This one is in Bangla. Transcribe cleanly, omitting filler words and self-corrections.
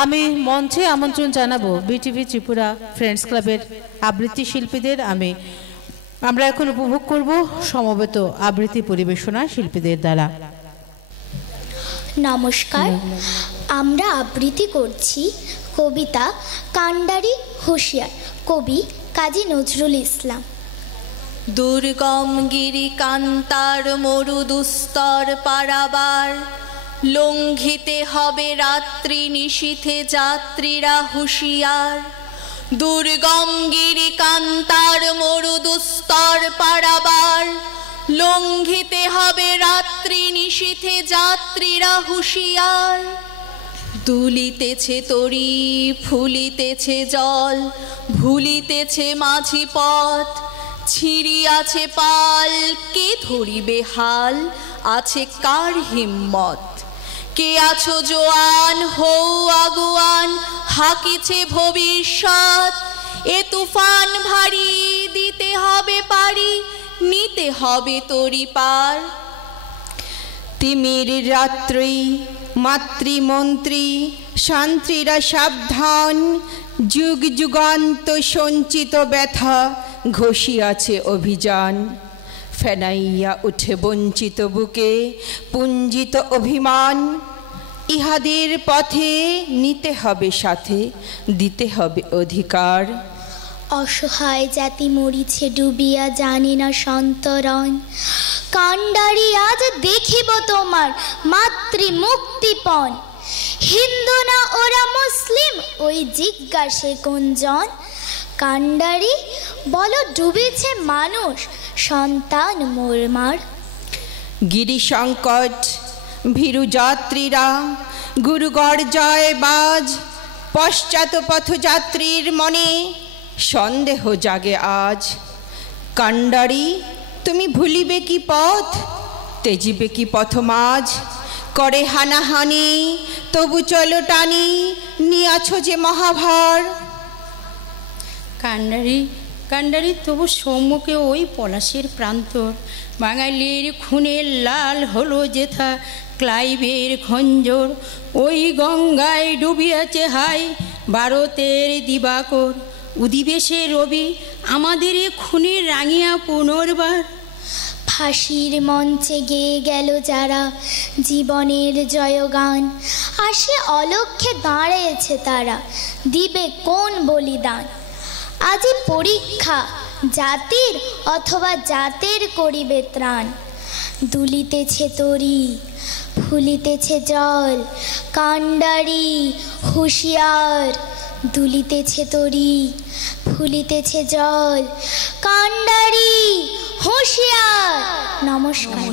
আমি মঞ্চে আমন্ত্রণ জানাবো বিটিভি ত্রিপুরা ফ্রেন্ডস ক্লাবের আবৃত্তি শিল্পীদের। আমরা এখন উপভোগ করব সমবেত আবৃত্তি পরিবেশনা শিল্পীদের দ্বারা। নমস্কার, আমরা আবৃত্তি করছি কবিতা কান্ডারি হুঁশিয়ার, কবি কাজী নজরুল ইসলাম। দুর্গম গিরি কান্তার মরু দুস্তর পারাবার, লঙ্ঘিতে হবে রাত্রি নিশীথে যাত্রীরা হুঁশিয়ার। দুর্গম গিরি কান্তার মরু দুস্তর পারাবার, লঙ্ঘিতে হবে রাত্রি নিশীথে যাত্রীরা হুঁশিয়ার। দুলিতেছে তরি ফুলিতেছে জল, ভুলিতেছে মাঝি পথ, ছিড়িয়াছে পাল, কে ধরিবে হাল, আছে কার হিম্মত। কে আছো জোয়ান, হৌ আগুয়ান, হাকিছে ভবিষ্যৎ। এ তুফান ভারী, দিতে হবে পারি, নিতে হবে তরি পার। তিমির রাত্রি মাতৃমন্ত্রী শান্ত্রীরা সাবধান, যুগ যুগান্ত সঞ্চিত ব্যথা ঘষিয়াছে অভিযান। ফেনাইয়া উঠে বঞ্চিত বুকে পুঞ্জিত অভিমান, ইহাদের পথে নিতে হবে সাথে, দিতে হবে অধিকার। অসহায় জাতি মরিছে ডুবিয়া, জানি না সন্তরণ। কান্ডারি আজ দেখিব তোমার মাতৃ মুক্তিপণ। হিন্দু না ওরা মুসলিম, ওই জিজ্ঞাসে কোনজন। কান্ডারি বলো ডুবেছে মানুষ, সন্তান মোরমার। গিরি সংকট ভীরু যাত্রীরা গুরুগড় জয় বাজ, পশ্চাৎ পথযাত্রীর মনে সন্দেহ জাগে আজ। কান্ডারি তুমি ভুলিবে কি পথ, তেজিবে কি পথমাঝ। করে হানাহানি তবু চলো টানি, নিয়াছো যে মহাভার। কান্ডারি তবু সম্মুখে ওই পলাশের প্রান্তর, বাঙালির খুনের লাল হলো যেথা ক্লাইভের খঞ্জর। ওই গঙ্গায় ডুবিয়াছে হাই ভারতের দিবাকর, উদিবেশে রবি আমাদের খুনের রাঙিয়া পুনর্বার। ফাঁসির মঞ্চে গেয়ে গেল যারা জীবনের জয়গান, আসে অলক্ষ্যে দাঁড়িয়েছে তারা, দিবে কোন বলিদান। আজি পরীক্ষা জাতির অথবা জাতের করিবে ত্রাণ। দুলিতেছে তরি ফুলিতেছে জল, কান্ডারি হুঁশিয়ার। দুলিতেছে তরি ফুলিতেছে জল, কান্ডারি হুঁশিয়ার। নমস্কার।